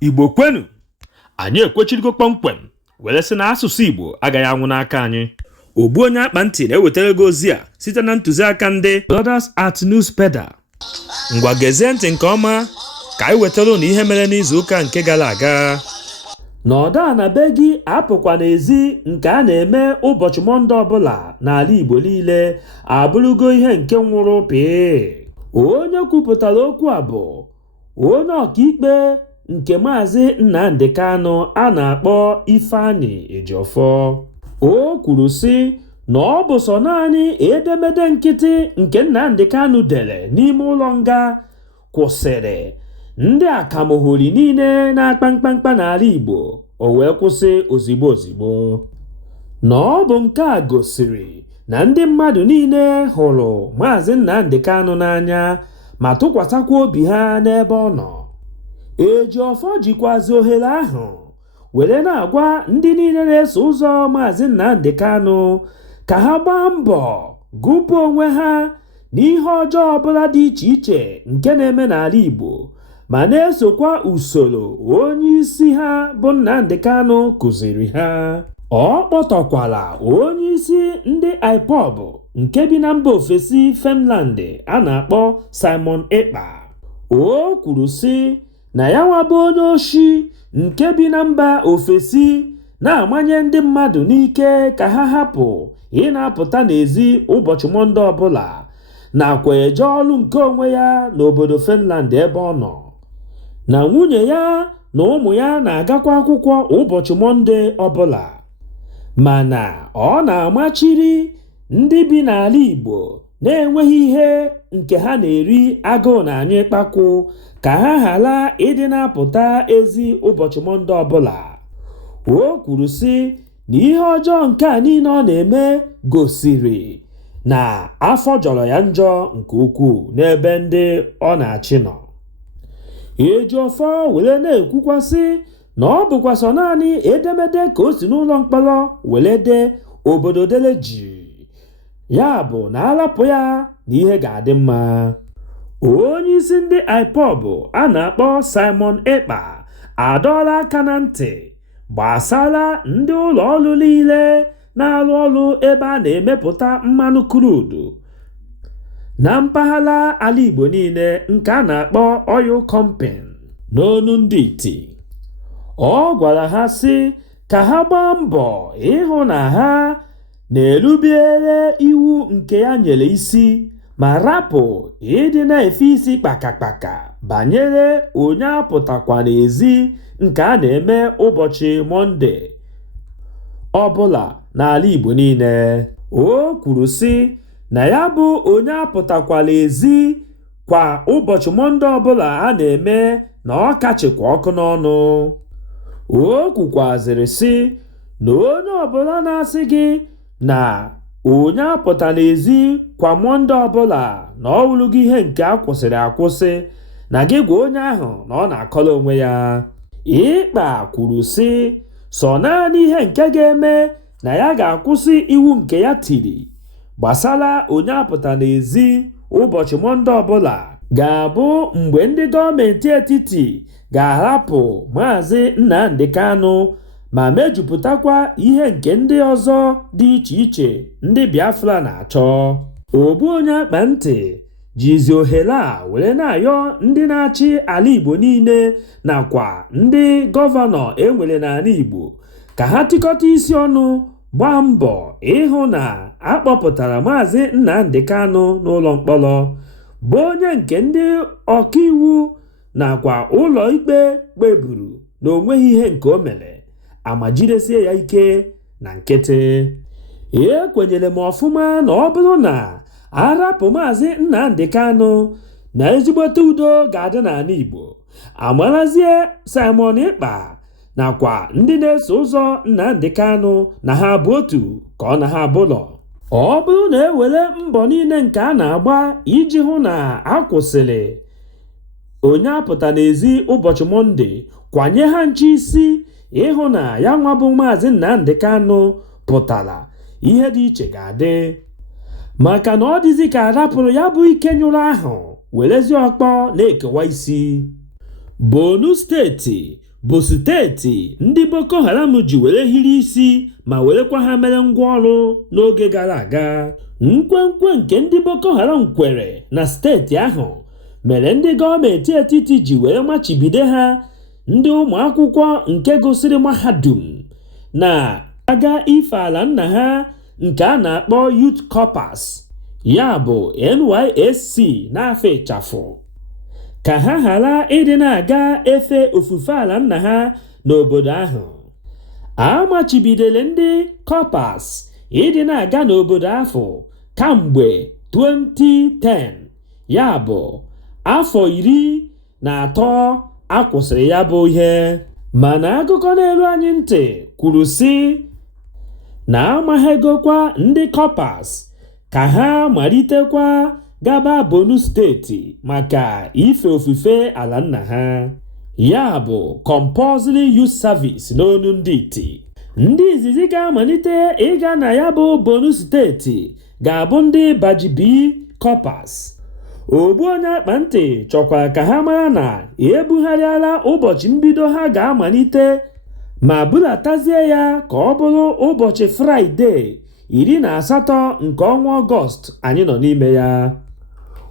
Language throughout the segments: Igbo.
Igbo kwenu, anyị ekwechirigo kpọmkwem were sị na asụsụ Igbo agaghị anwụ n'aka anyị. Ogbuonyeakpanti na-ewetara gị ozi a site na ntụziaka ndị Brothers Art Newspaper. Ngwa gezie ntị nke ọma ka anyị wetara unu ihe mere n'izuụka nke gara aga. N'ọda na be gị apụkwa n'ezi nke a na-eme ụbọchị Mọnde ọbụla n'ala Igbo niile abụrụgo ihe nke nwụrụ pịị. Onye kwupụtara okwu a bụ onye ọkaikpe nke Maazị Nnamdi Kanu a na-akpọ Ifeanyi Ejiofor. O kwuru sị na ọ bụ sọ naanị edemede nkịtị nke Nnamdi Kanu dere n'ime ụlọ nga kwụsịrị ndị akamohori niile na-akpa mkpamkpa n'ala Igbo o wee kwụsị ozigbo. Na ọ bụ nke a gosiri na ndị mmadụ niile hụrụ Maazị Nnamdi Kanu n'anya ma tụkwasịkwa obi ha n'ebe ọ nọ. Ejiofor jikwazi ohere ahụ were na-agwa ndị niile na-eso ụzọ Maazị Nnamdi Kanu ka ha gbaa mbọ gụpụ onwe ha n'ihe ọjọọ ọbụla dị iche iche nke na-eme n'ala Igbo ma na-esokwa usoro onye isi ha bụ Nnamdi Kanu kụziri ha. Ọ kpọtọkwala onye isi ndị IPOB nke bi na mba ofesi Finland a na-akpọ Simon Ekpa. O kwuru sị na ya nwabụ onye oshi nke bi na mba ofesi na-amanye ndị mmadụ n'ike ka ha hapụ ị na-apụta n'ezi ụbọchị Mọnde ọbụla nakwa eje ọrụ nke onwe ya n'obodo Finland ebe ọ nọ. Na nwunye ya na ụmụ ya na-agakwa akwụkwọ ụbọchị Mọnde ọbụla, mana ọ na-amachiri ndị bi n'ala Igbo na-enweghị ihe nke ha na-eri agụụ na anyụ ịkpakwụ ka ha ghara ịdị na-apụta ezi ụbọchị Mọnde ọbụla. O kwuru sị na ihe ọjọọ nke a niile ọ na-eme gosiri na afọ jọrọ ya njọ nke ukwuu n'ebe ndị ọ na-achị nọ. Ejiofor were na-ekwukwa sị na ọ bụkwa sọ naanị edemede ka o si n'ụlọ mkpọrọ were dee obodo dele ji, ya bụ na arapụ ya na ihe ga-adị mma. Onye isi ndị IPOB a na-akpọ Simon Ekpa adọọla aka na ntị gbasara ndị ụlọ ọrụ niile na-arụ ọrụ ebe a na-emepụta mmanụ krudu na mpaghara ala Igbo niile nke a na-akpọ oil company n'onu ndị iti. Ọ gwara ha sị ka ha gbaa mbọ ịhụ na ha na-erubere iwu nke ya nyere isi ma rapụ ịdị na-efe isi kpakakpaka banyere onye apụtakwa n'ezi nke a na-eme ụbọchị Mọnde ọbụla n'ala Igbo niile. O kwuru sị na ya bụ onye apụtakwala ezi kwa ụbọchị Mọnde ọbụla a na-eme na ọ kachikwa ọkụ n'ọnụ. O kwukwazịrị sị na onye ọbụla na-asị gị na onye apụtala ezi kwa Mọnde ọbụla na ọ wụrụgo ihe nke a kwụsịrị akwụsị na gị gwa onye ahụ na ọ na-akọrọ onwe ya. Ikpa kwuru sị sọ naanị ihe nke ga-eme na ya ga-akwụsị iwu nke ya tiri gbasara onye apụtala ezi ụbọchị Mọnde ọbụla ga-abụ mgbe ndị gọọmenti etiti ga-ahapụ Maazị Nnamdi Kanu ma mejupụtakwa ihe nke ndị ọzọ dị iche iche ndị Biafra na-achọ. Ogbuonyeakpanti jizi ohere a were na-ayọ ndị na-achị ala Igbo niile nakwa ndị gọvanọ enwere n'ala Igbo ka ha tịkọta isi ọnụ gbaa mbọ ịhụ na akpọpụtara Maazị Nnamdi Kanu n'ụlọ mkpọrọ bụ onye nke ndị ọkaiwu nakwa ụlọ ikpe kpeburu na onweghị ihe nke o mere amajidesie ya ike na nkịtị. Ekwenyere m ọfụma na ọ bụrụ na arapụ Maazị Nnamdi Kanu na ezigbote udo ga-adị n'ala Igbo, amarazie Simon Ekpa nakwa ndị na-eso ụzọ Nnamdi Kanu na ha bụ otu ka ọ na ha abụlọ. Ọ bụrụ na ewere mbọ niile nke a na-agba iji hụ na a kwụsịrị onye apụta n'ezi ụbọchị Mọnde kwanye ha nche isi ịhụ na ya nwabụ Maazị Nnamdi Kanu pụtara, ihe dị iche ga-adị. Maka na ọ dịzi ka arapụrụ ya bụ ike nyụrụ ahụ werezi ọkpọ na-ekewa isi. Borno steeti bụ steeti ndị Boko Haram ji were hiri isi ma werekwa ha mere ngwa ọrụ n'oge gara aga. Nkwenkwe nke ndị Boko Haram kwere na steeti ahụ mere ndị gọọmenti etiti ji were machibido ha ndị ụmụ akwụkwọ nke gụsịrị mahadum na-aga ife ala nna ha nke a na-akpọ Youth Corpus, ya bụ NYSC n'afọ ịchafụ, ka ha ghara ịdị na-aga efe ofufe ala nna ha n'obodo ahụ. A machibidoro ndị Corpus ịdị na-aga n'obodo ahụ kamgbe 2010, ya bụ afọ 13 akwụsịrị ya bụ ihe. Mana akụkọ na-eru anyị ntị kwuru sị na amaghegokwa ndị Corpus ka ha malitekwa gaba Borno steeti maka ife ofufe ala nna ha, ya bụ compulsory youth service n'onu ndị iti. Ndị izizi ga-amalite ịga na ya bụ Borno steeti ga-abụ ndị Bajibi Corpus. Ogbuonyeakpanti chọkwara ka ha mara na ebugharịala ụbọchị mbido ha ga-amalite ma bulatazie ya ka ọ bụrụ ụbọchị Fraịde 18 nke ọnwa Ọgọst anyị nọ n'ime ya.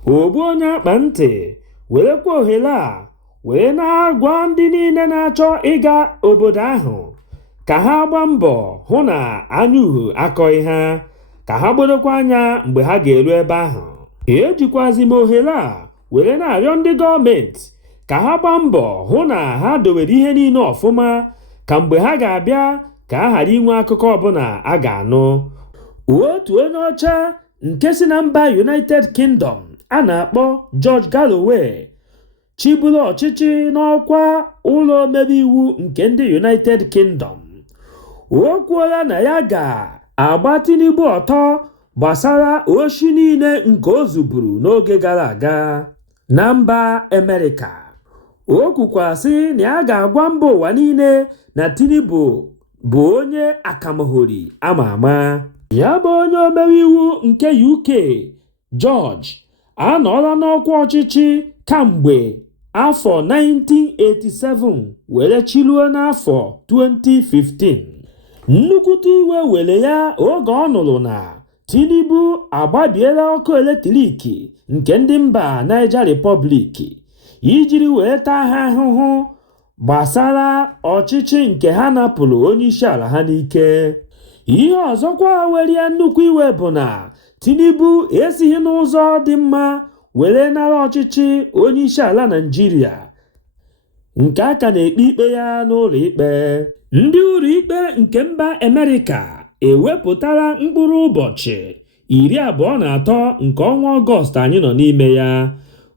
Ogbuonyeakpanti werekwa ohere a wee na-agwa ndị niile na-achọ ịga obodo ahụ ka ha gbaa mbọ hụ na anya uhu akọghị ha, ka ha gbodokwa anya mgbe ha ga-eru ebe ahụ. Ejikwazi m ohere a were na-arịọ ndị gọọmenti ka ha gbaa mbọ hụ na ha dowere ihe niile ọfụma ka mgbe ha ga-abịa ka a ghara inwe akụkọ ọbụla a ga-anụ. Otu onye ọcha nke si na mba United Kingdom a na-akpọ George Galloway chiburu ọchịchị n'ọkwa ụlọ omebe iwu nke ndị United Kingdom. O kwuola na ya ga-agba Tinubu ọtọ gbasara oshi niile nke o zuburu n'oge gara aga na mba Amerịka. O kwukwara sị na ya ga-agwa mba ụwa niile na Tinubu bụ onye akamahori ama ama. Ya bụ onye omebe iwu nke UK George anọọla n'ọkwa ọchịchị kamgbe afọ 1987 were chiluo n'afọ 2015. Nnukwute iwe were ya oge ọ nụrụ na Tinubu agbabiela ọkụ eletriki nke ndị mba Niger Republic ijiri wee taa ha ahụhụ gbasara ọchịchị nke ha napụrụ onye isi ala ha n'ike. Ihe ọzọkwa were ya nnukwu iwe bụ na Tinubu esighị n'ụzọ dị mma were nara ọchịchị onye isi ala Naịjirịa nke aka na-ekpe ikpe ya n'ụlọ ikpe. Ndị ụlọ ikpe nke mba Amerịka ewepụtara mkpụrụ ụbọchị 23 nke ọnwa Ọgọst anyị nọ n'ime ya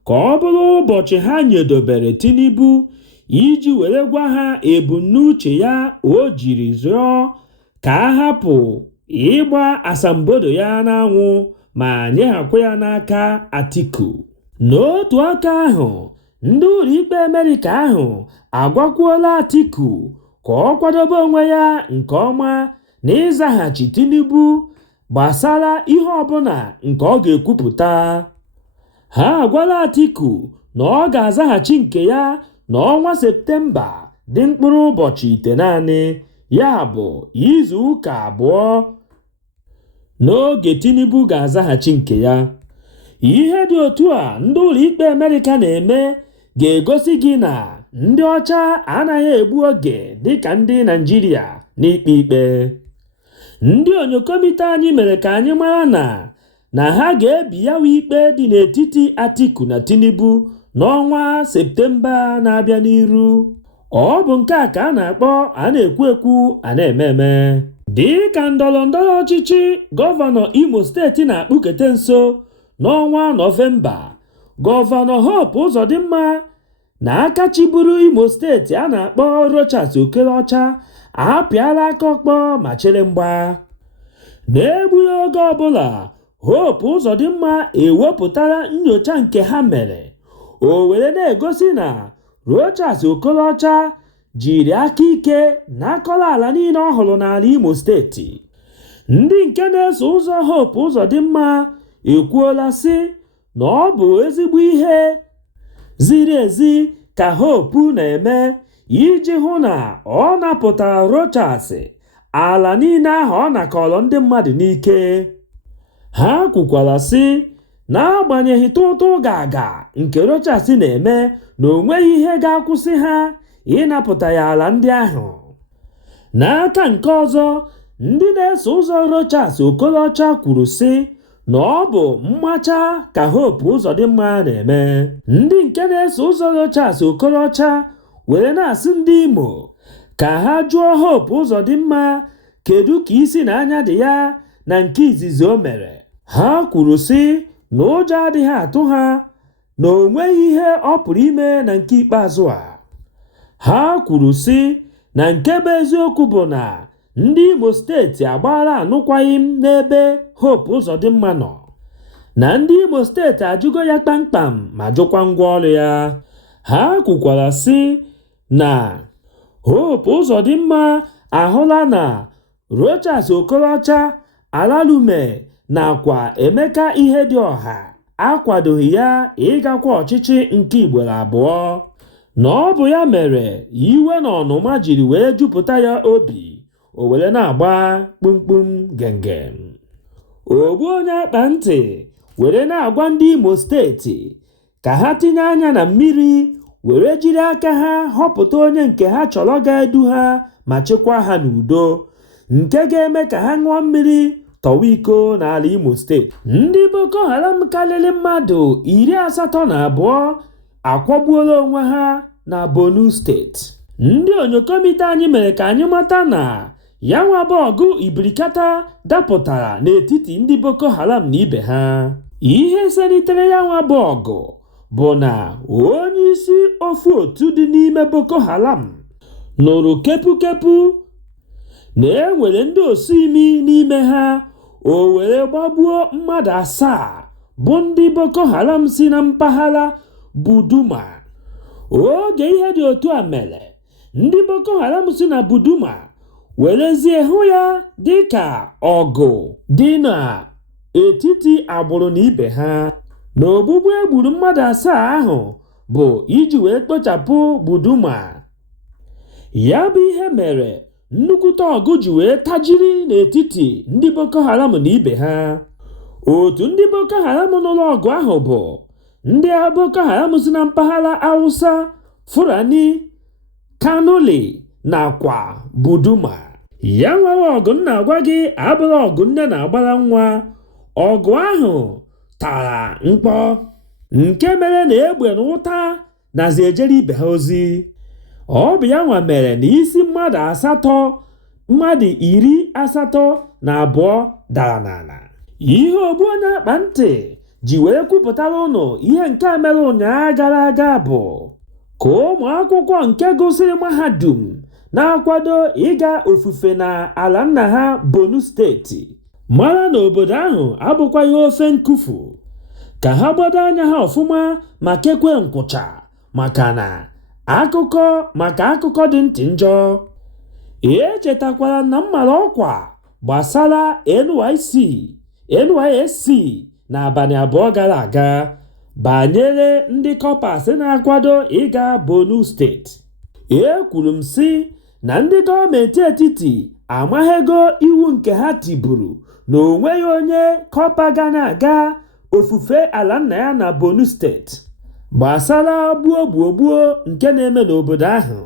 ka ọ bụrụ ụbọchị ha nyedobere Tinubu iji were gwa ha ebumnuche ya o jiri zụọ ka a hapụ ịgba asambodo ya n'anwụ ma nyeghakwa ya n'aka Atiku. N'otu aka ahụ, ndị ụlọ ikpe Amerịka ahụ agwakwuola Atiku ka ọ kwadobe onwe ya nke ọma na ịzaghachi Tinubu gbasara ihe ọbụla nke ọ ga-ekwupụta. Ha agwala Atiku na ọ ga-azaghachi nke ya n'ọnwa Septemba dị mkpụrụ ụbọchị 9 naanị, ya bụ izu ụka 2 n'oge Tinubu ga-azaghachi nke ya. Ihe dị otu a ndị ụlọ ikpe Amerịka na-eme ga-egosi gị na ndị ọcha anaghị egbu oge dịka ndị Naịjirịa n'ikpe ikpe. Ndị onyokomite anyị mere ka anyị mara na ha ga-ebi yawa ikpe dị n'etiti Atiku na Tinubu n'ọnwa Septemba na-abịa n'iru. Ọ bụ nke a ka a na-akpọ a na-ekwu ekwu a na-eme eme. Dịka ndọrọndọrọ ọchịchị gọvanọ Imo steeti na-akpụkete nso n'ọnwa Nọvemba, gọvanọ Hope Uzodimma na aka chiburu Imo steeti a na-akpọ Rochas Okelocha apịala aka ọkpọ ma chere mgba. N'egbughị oge ọbụla, Hope Uzodimma ewepụtara nyocha nke ha mere, o were na-egosi na Rochas Okelocha jiri aka ike na akọla ala niile ọ hụrụ n'ala Imo steeti. Ndị nke na-eso ụzọ Hope Uzodimma ekwuola sị na ọ bụ ezigbo ihe ziri ezi ka Hope na-eme iji hụ na ọ napụtara Rochas ala niile ahụ ọ nakọrọ ndị mmadụ n'ike. Ha kwukwara sị n'agbanyeghị tụtụ gaga nke Rochas na-eme na o nweghị ihe ga-akwụsị ha ịnapụta ya ala ndị ahụ. N'aka nke ọzọ, ndị na-eso ụzọ Rochas Okorocha kwuru sị na ọ bụ mmacha ka Hope Uzodimma na-eme. Ndị nke na-eso ụzọ Rochas Okorocha were na-asị ndị Imo ka ha jụọ Hope Uzodimma kedu ka isi na anya dị ya na nke izizi o mere. Ha kwuru sị na ụjọ adịghị atụ ha na o nweghị ihe ọ pụrụ ime na nke ikpeazụ a. Ha kwuru sị na nke bụ eziokwu bụ na ndị Imo steeti agbaala anụkwaghịm n'ebe Hope Uzodimma nọ, na ndị Imo steeti ajụgo ya kpamkpam ma jụkwa ngwa ọrụ ya. Ha kwukwara sị na Hope Uzodimma ahụla na Rochas Okorocha, Alalume nakwa Emeka Ihedioha akwadoghị ya ịgakwa ọchịchị nke Igboro abụọ, na ọ bụ ya mere iwe na ọnụma jiri wee jupụta ya obi, o were na-agba kpumkpum gengem. Ogbuonyeakpanti were na-agwa ndị Imo steeti ka ha tinye anya na mmiri were jiri aka ha họpụta onye nke ha chọrọ ga-edu ha ma chịkwaa ha n'udo, nke ga-eme ka ha ṅụọ mmiri tọwa iko n'ala Imo steeti. Ndị Boko Haram karịrị mmadụ 82 akwagbuola onwe ha na Borno steeti. Ndị onyokomite anyị mere ka anyị mata na ya nwa bụ ọgụ ibirikata dapụtara n'etiti ndị Boko Haram na ibe ha. Ihe selitere ya nwa bụ ọgụ bụ na onye isi ofu otu dị n'ime Boko Haram nụrụ kepukepu na enwere ndị osuimi n'ime ha, o were gbagbuo mmadụ 7 bụ ndị Boko Haram si na mpaghara Buduma. Oge ihe dị otu a mere, ndị Boko Haram si na Buduma werezie hụ ya dịka ọgụ dị n'etiti agbụrụ na ibe ha, na ogbugbu egburu mmadụ 7 ahụ bụ iji wee kpochapụ Buduma. Ya bụ ihe mere nnukwute ọgụ ji wee tajiri n'etiti ndị Boko Haram na ibe ha. Otu ndị Boko Haram n'ụlọ ọgụ ahụ bụ ndị Boko Haram si na mpaghara Hausa, Fulani, Kanuri nakwa Buduma. Ya nwewe ọgụ nna agwa gị abụrụ ọgụ nne na-agbara nwa. Ọgụ ahụ tara mkpọ, nke mere na egbe na ụta nazi ejere ibe ha ozi. Ọ bụ ya nwa mere na isi mmadụ 82 dara n'ala. Ihe Ogbuonyeakpanti ji wee kwupụtara ụnụ ihe nke mere ụnyaahụ gara aga bụ ka ụmụ akwụkwọ nke gụsịrị mahadum na-akwado ịga ofufe na ala nna ha Borno steeti mara na obodo ahụ abụkwaghị ofe nkufu, ka ha gbado anya ha ọfụma ma kekwe nkwụcha maka akụkọ dị ntị njọ. Echetakwara na mmara ọkwa gbasara NYSC n'abalị 2 gara aga banyere ndị kọpas na-akwado ịga Borno steeti. Ekwuru m sị na ndị gọọmenti etiti amaghego iwu nke ha tiburu na onweghị onye kọpa ga na-aga ofufe ala nna ya na Borno steeti gbasara gbuo nke na-eme n'obodo ahụ.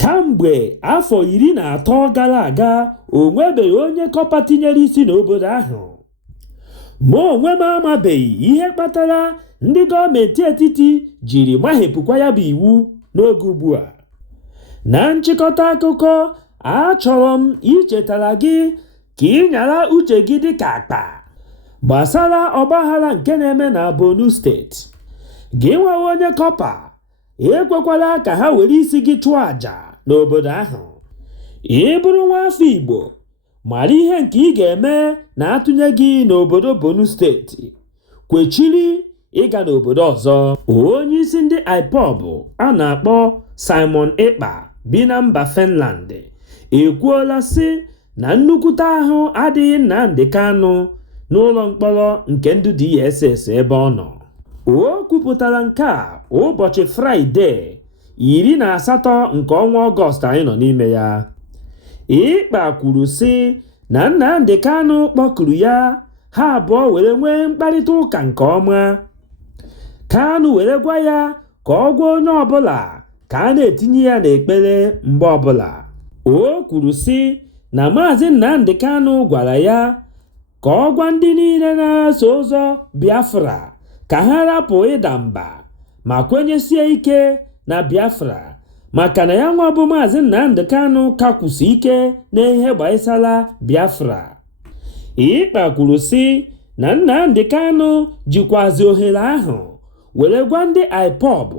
Kamgbe afọ 13 gara aga, o nwebeghị onye kọpa tinyere isi n'obodo ahụ. Ma onwe m amabeghị ihe kpatara ndị gọọmenti etiti jiri mahepụkwa ya bụ iwu n'oge ugbu a. Na nchịkọta akụkọ, achọrọ m ichetara gị ka ị nyara uche gị dịka akpa gbasara ọgbaghara nke na-eme na Borno steeti. Gị nwewe onye kọpa, ekwekwala ka ha were isi gị chụọ àjà n'obodo ahụ. Ị bụrụ nwa afọ Igbo, mara ihe nke ị ga-eme na atụnye gị n'obodo Borno steeti, kwechiri ịga n'obodo ọzọ. Onye isi ndị IPOB a na-akpọ Simon Ekpa bi na mba Finland ekwuola sị na nnukwute ahụ adịghị Nnamdi Kanu n'ụlọ mkpọrọ nke ndị DSS ebe ọ nọ. O kwupụtara nke a ụbọchị Fraịde 18 nke ọnwa Ọgọst anyị nọ n'ime ya. Ịkpa kwuru sị na Nnamdi Kanu kpọkuru ya ha abụọ were nwee mkparịta ụka nke ọma. Kanu were gwa ya ka ọ gwa onye ọbụla ka a na-etinye ya n'ekpere mgbe ọbụla. O kwuru sị na Maazị Nnamdi Kanu gwara ya ka ọ gwa ndị niile na-eso ụzọ Biafra ka ha rapụ ịda mba ma kwenyesie ike na Biafra, maka na ya nwa bụ Maazị Nnamdi Kanu kakwusi ike n'ihe gbasara Biafra. Ịkpa kwuru sị na Nnamdi Kanu jikwazi ohere ahụ were gwa ndị IPOB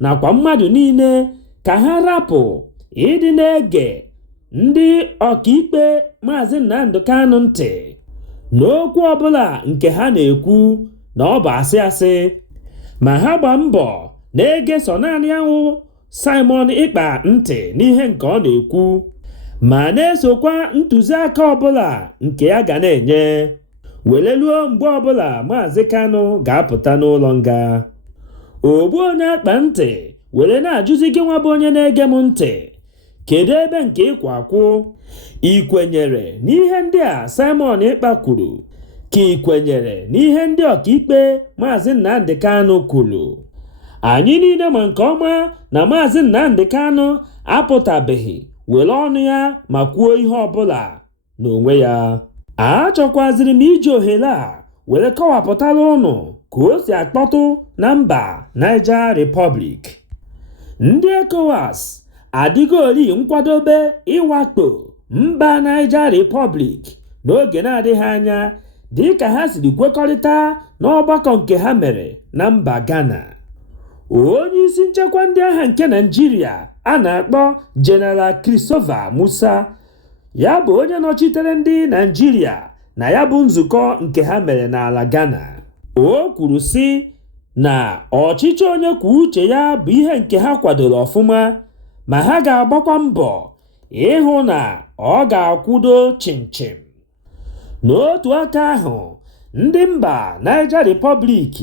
nakwa mmadụ niile ka ha rapụ ịdị na-ege ndị ọkaikpe Maazị Nnamdi Kanu ntị n'okwu ọbụla nke ha na-ekwu na ọ bụ asị asị, ma ha gba mbọ na-ege sọ naanị ahụ Simon Ekpa ntị n'ihe nke ọ na-ekwu, ma na-esokwa ntụziaka ọbụla nke ya ga na-enye were luo mgbe ọbụla Maazị Kanu ga-apụta n'ụlọ nga. Ogbuonyeakpanti were na-ajụzi gị nwa bụ onye na-ege m ntị, kedu ebe nke ịkwa akwụ? Ị kwenyere n'ihe ndị a Simon Ekpa kwuru ka ị kwenyere n'ihe ndị ọkaikpe Maazị Nnamdi Kanu kwuru? Anyị niile ma nke ọma na Maazị Nnamdi Kanu apụtabeghị were ọnụ ya ma kwuo ihe ọbụla n'onwe ya. Achọkwaziri m iji ohere a were kọwapụtara ụnụ ka o si akpọtụ na mba Niger Republic. Ndị ECOWAS adịgori nkwadobe ịwakpo mba Niger Republic n'oge na-adịghị anya dịka ha siri kwekọrịta n'ọgbakọ nke ha mere na mba Ghana. Onye isi nchekwa ndị agha nke Naịjirịa a na-akpọ General Christopher Musa, ya bụ onye nọchitere ndị Naịjirịa na ya bụ nzukọ nke ha mere n'ala Ghana. O kwuru sị na ọchịchị onye kwuo uche ya bụ ihe nke ha kwadoro ọfụma, ma ha ga-agbakwa mbọ ịhụ na ọ ga-akwụdo chimchim. N'otu aka ahụ, ndị mba Niger Republic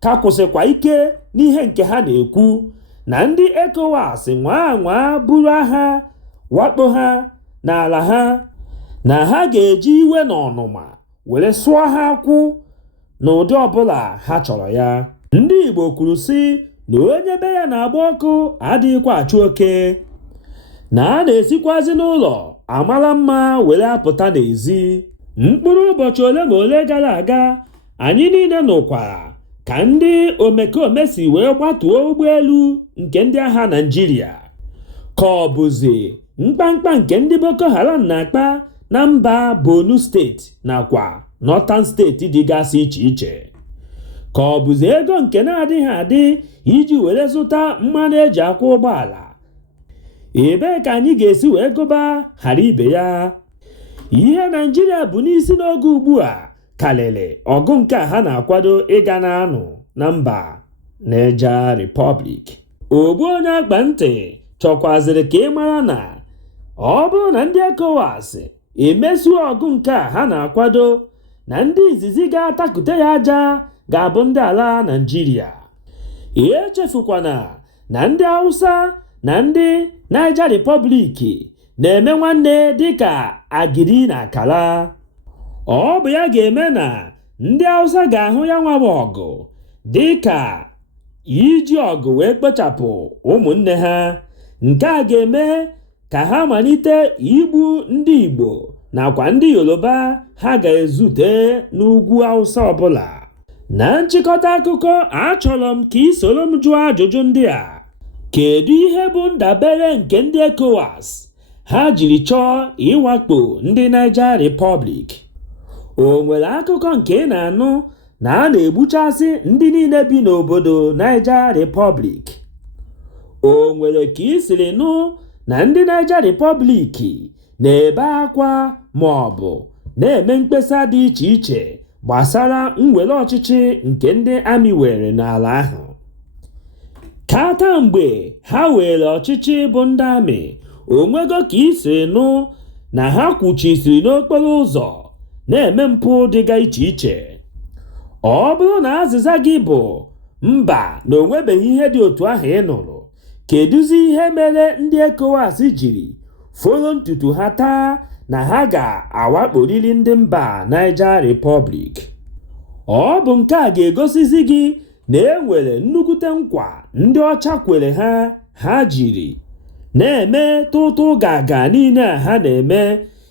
ka kwụsịkwa ike n'ihe nke ha na-ekwu na ndị ECOWAS nwa buru agha wakpo ha n'ala ha, na ha ga-eji iwe na ọnụma were sụọ ha akwụ n'ụdị ọbụla ha chọrọ ya. Ndị Igbo kwuru sị na onye be ya na-agba ọkụ adịghịkwa achụ oke, na a na-esikwazi n'ụlọ amara mma were apụta n'ezi. Mkpụrụ ụbọchị ole ma ole gara aga, anyị niile nụkwara ka ndị omekome si wee gbatuo ụgbọelu nke ndị agha Naịjirịa, ka ọ bụzi mkpamkpa nke ndị Boko Haram na-akpa na mba Borno steeti nakwa Northern steeti dịgasị iche iche, ka ọ bụzi ego nke na-adịghị adị iji were zụta mmanụ eji akwụ ụgbọala. Ebee ka anyị ga-esi wee gụba ghara ibe ya? Ihe Naịjirịa bụ n'isi n'oge ugbu a karịrị ọgụ nke ha na-akwado ịga na-anụ na mba Niger Republic. Ogbuonyeakpanti chọkwaziri ka ị mara na ọ bụrụ na ndị ECOWAS emesuo ọgụ nke ha na-akwado, na ndị izizi ga-atakute ya aja ga-abụ ndị ala Naịjirịa. Echefukwana na ndị Hausa na ndị Niger Republic na-eme nwanne dịka agidi na akara. Ọ bụ ya ga-eme na ndị Hausa ga-ahụ ya nwa ọgụ dịka iji ọgụ wee kpochapụ ụmụnne ha. Nke a ga-eme ka ha malite igbu ndị Igbo nakwa ndị Yoruba ha ga-ezute n'ugwu Hausa ọbụla. Na nchịkọta akụkọ, achọrọ m ka ị soro m jụọ ajụjụ ndị a. Kedu ihe bụ ndabere nke ndị ECOWAS ha jiri chọọ ịwakpo ndị Niger Republic? O nwere akụkọ nke ị na-anụ na a na-egbuchasị ndị niile bi n'obodo Niger Republic? O nwere ka ị siri nụ na ndị Niger Republic na-ebe akwa ma ọ bụ na-eme mkpesa dị iche iche gbasara mwere ọchịchị nke ndị amị were n'ala ahụ? Kata mgbe ha were ọchịchị bụ ndị amị, onwego ka ị siri nụ na ha kwuchisiri n'okporo ụzọ na-eme mpụ dịga iche iche? Ọ bụrụ na azịza gị bụ mba na onwebeghị ihe dị otu ahụ ị nụrụ, kedụzi ihe mere ndị ECOWAS jiri folo ntutu ha taa na ha ga-awakporiri ndị mba Niger Republic? Ọ bụ nke a ga-egosizi gị na enwere nnukwute nkwa ndị ọcha kwere ha jiri na-eme tụtụ gaga niile ha na-eme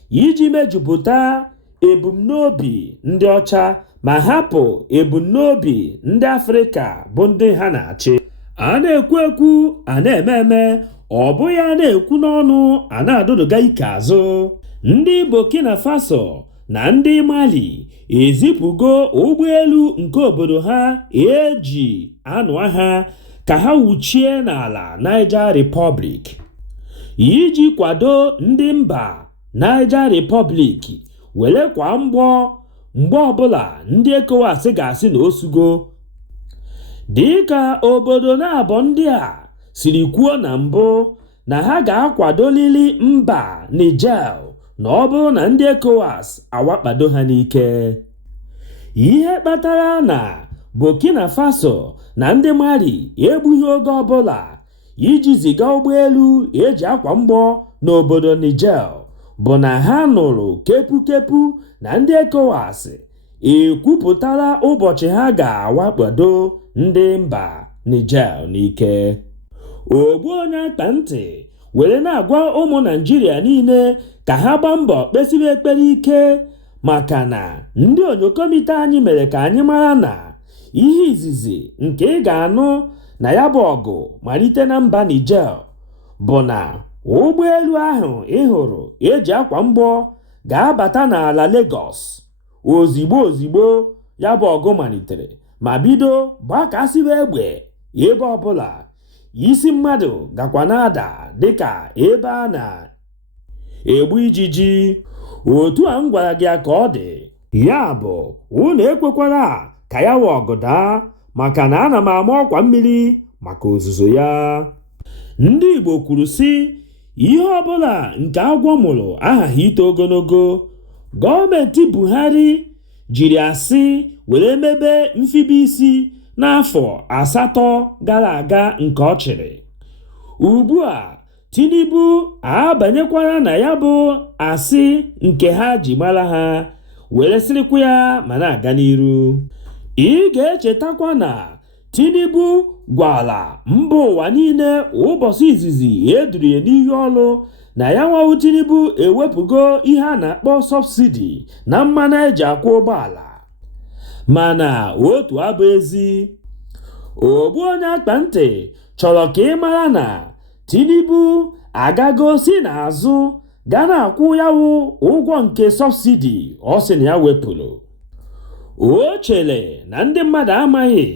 iji mejupụta ebumnobi ndị ọcha ma hapụ ebumnobi ndị Afrịka bụ ndị ha na-achị. A na-ekwu ekwu, a na-eme eme, ọ bụghị a na-ekwu n'ọnụ a na-adụdụga ike azụ. Ndị Burkina Faso na ndị Mali ezipụgo ụgbọelu nke obodo ha eji anụ agha ka ha wuchie n'ala Niger Republic iji kwado ndị mba Niger Republic were kwa mgbe ọbụla ndị ECOWAS ga-asị na osugo. Dịka obodo na-abọ ndị a siri kwuo na mbụ na ha ga-akwadolili mba Niger na ọ bụrụ na ndị ECOWAS awakpado ha n'ike. Ihe kpatara na Burkina Faso na ndị Mali egbughị oge ọbụla iji ziga ụgbọelu eji akwa mgbọ n'obodo Niger bụ na ha nụrụ kepu na ndị ECOWAS ekwupụtara ụbọchị ha ga-awakpado ndị mba Niger n'ike. Ogbuonyeakpanti were na-agwa ụmụ Naịjirịa niile ka ha gbaa mbọ kpesibe ekpere ike maka na ndị onyokomite anyị mere ka anyị mara na ihe izizi nke ị ga-anụ na ya bụ ọgụ malite na mba Niger bụ na ụgbọelu ahụ ị hụrụ eji akwa mgbọ ga-abata n'ala Lagos ozigbo ya bụ ọgụ malitere ma bido gbakasịwa egbe ebe ọbụla isi mmadụ gakwa na-ada dịka ebe a na-egbu ijiji. Otu a m gwara gị ka ọ dị, ya bụ unu ekwekwara ka ya wee ọgụ daa maka na ana m ama ọkwa mmiri maka ozuzo ya. Ndị Igbo kwuru sị, ihe ọbụla nke agwọ mụrụ aghaghị ito ogologo. Gọọmenti Buhari jiri asị were mebe mfibe isi n'afọ 8 gara aga nke ọ chịrị. Ugbu a Tinubu abanyekwara na ya bụ asị nke ha ji mara ha were sịrịkwa ya ma na-aga n'iru. Ị ga-echetakwa na Tinubu gwara mba ụwa niile ụbọchị izizi eduru ya n'ihe ọlụ na ya nwawu Tinubu ewepụgo ihe a na-akpọ sọbsidi na mmanụ eji akwụ ụgbọala, mana otu abụ ezi. Ogbuonyeakpanti chọrọ ka ị mara na Tinubu agago si n'azụ ga na-akwụ yawu ụgwọ nke sọbsidi ọ sị na ya wepụrụ. O chere na ndị mmadụ amaghị,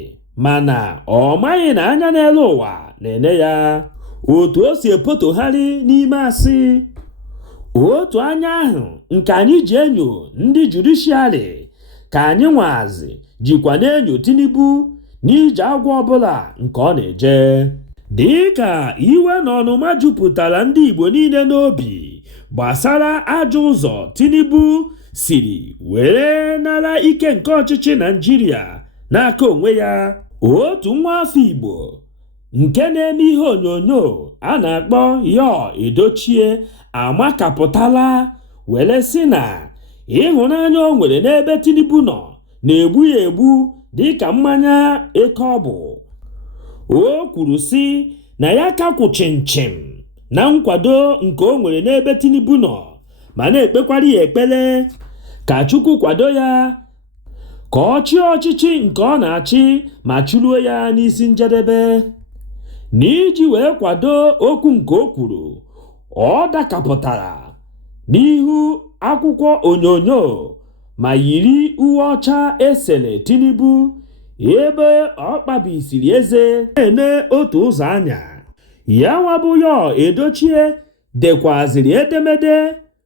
mana ọ maghị na anya n'elu ụwa na-ene ya otu o si epotogharị n'ime asị. Otu anya ahụ nke anyị ji enyo ndị judishiarị ka anyị nwazi jikwa na-enyo Tinubu n'ije agwọ ọbụla nke ọ na-eje. Dịka iwe na ọnụma jupụtara ndị Igbo niile n'obi gbasara ajọ ụzọ Tinubu siri were nara ike nke ọchịchị Naịjirịa n'aka onwe ya, otu nwa afọ Igbo nke na-eme ihe onyonyo a na-akpọ Yoo Edochie amakapụtala were sị na ịhụnanya o nwere n'ebe Tinubu nọ na-egbu ya egbu dịka mmanya eke ọ bụ. O kwuru sị na ya ka kwụ chịmchịm na nkwado nke o nwere n'ebe Tinubu nọ ma na-ekpekwara ya ekpere ka Chukwu kwado ya ka ọ chịa ọchịchị nke ọ na-achị ma chụruo ya n'isi njedebe. N'iji wee kwado okwu nke o kwuru, ọ dakapụtara n'ihu akwụkwọ onyonyo ma yiri uwe ọcha esere Tinubu ebe ọ kpabisiri eze na-ene otu ụzọ anya. Ya nwabụ Yoo Edochie dekwaziri edemede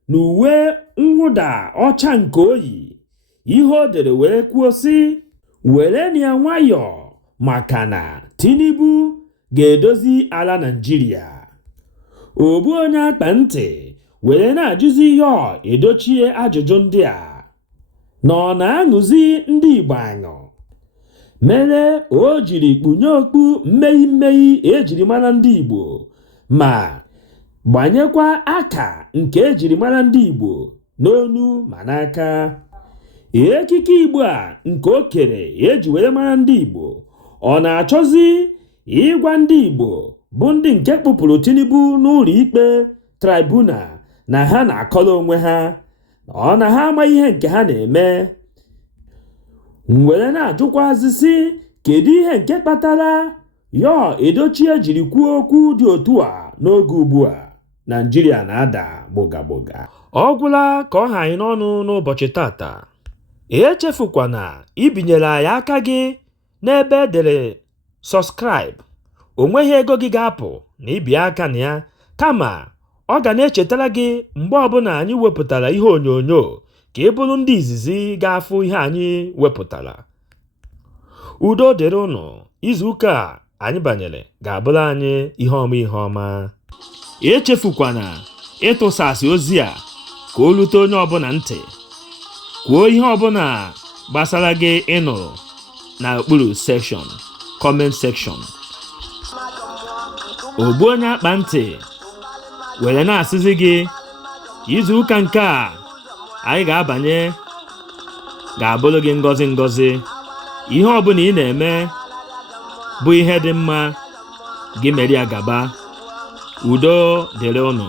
na uwe mwụda ọcha nke oyi. Ihe o dere wee kwuo sị, were ya nwayọọ maka na Tinubu ga-edozi ala Naịjirịa. Ogbuonyeakpanti were na-ajụzi Yoo Edochie ajụjụ ndị a na ọ na-aṅụzi ndị Igbo aṅụ mere o jiri kpunye okpu mmehie ejiri mara ndị Igbo ma gbanyekwa aka nke ejiri mara ndị Igbo n'onu ma n'aka. Ekike Igbo a nke o kere eji were mara ndị Igbo ọ na-achọzi ịgwa ndị Igbo bụ ndị nke kpụpụrụ Tinubu n'ụlọ ikpe tribunal na ha na-akọrọ onwe ha ọ na ha ama ihe nke ha na-eme. Were na-ajụkwazị sị kedu ihe nke kpatara Yọọ Edochie jiri kwuo okwu dị otu a n'oge ugbu a Naịjirịa na-ada gbụgagbuga. Ọ gwụla ka ọ ha anyị n'ọnụ n'ụbọchị tata. Echefukwana ibinyere anyị aka gị n'ebe edere subscribe. O nweghị ego gị ga-apụ na ibi aka na ya, kama ọ ga na-echetara gị mgbe ọbụla anyị wepụtara ihe onyonyo ka ị bụrụ ndị izizi ga-afụ ihe anyị wepụtara. Udo dịrị unu. Izuụka a anyị banyere ga-abụrụ anyị ihe ọma. Echefukwana ịtụsasị ozi a ka o lute onye ọbụla ntị. Kwuo ihe ọbụla gbasara gị ịnụrụ n'okpuru section comment section. Ogbuonyeakpanti were na-asịzi gị izuụka nke a anyị ga-abanye ga-abụrụ gị ngọzi. Ihe ọbụla ị na-eme bụ ihe dị mma gị mere ya gaba. Udo dịrị unu.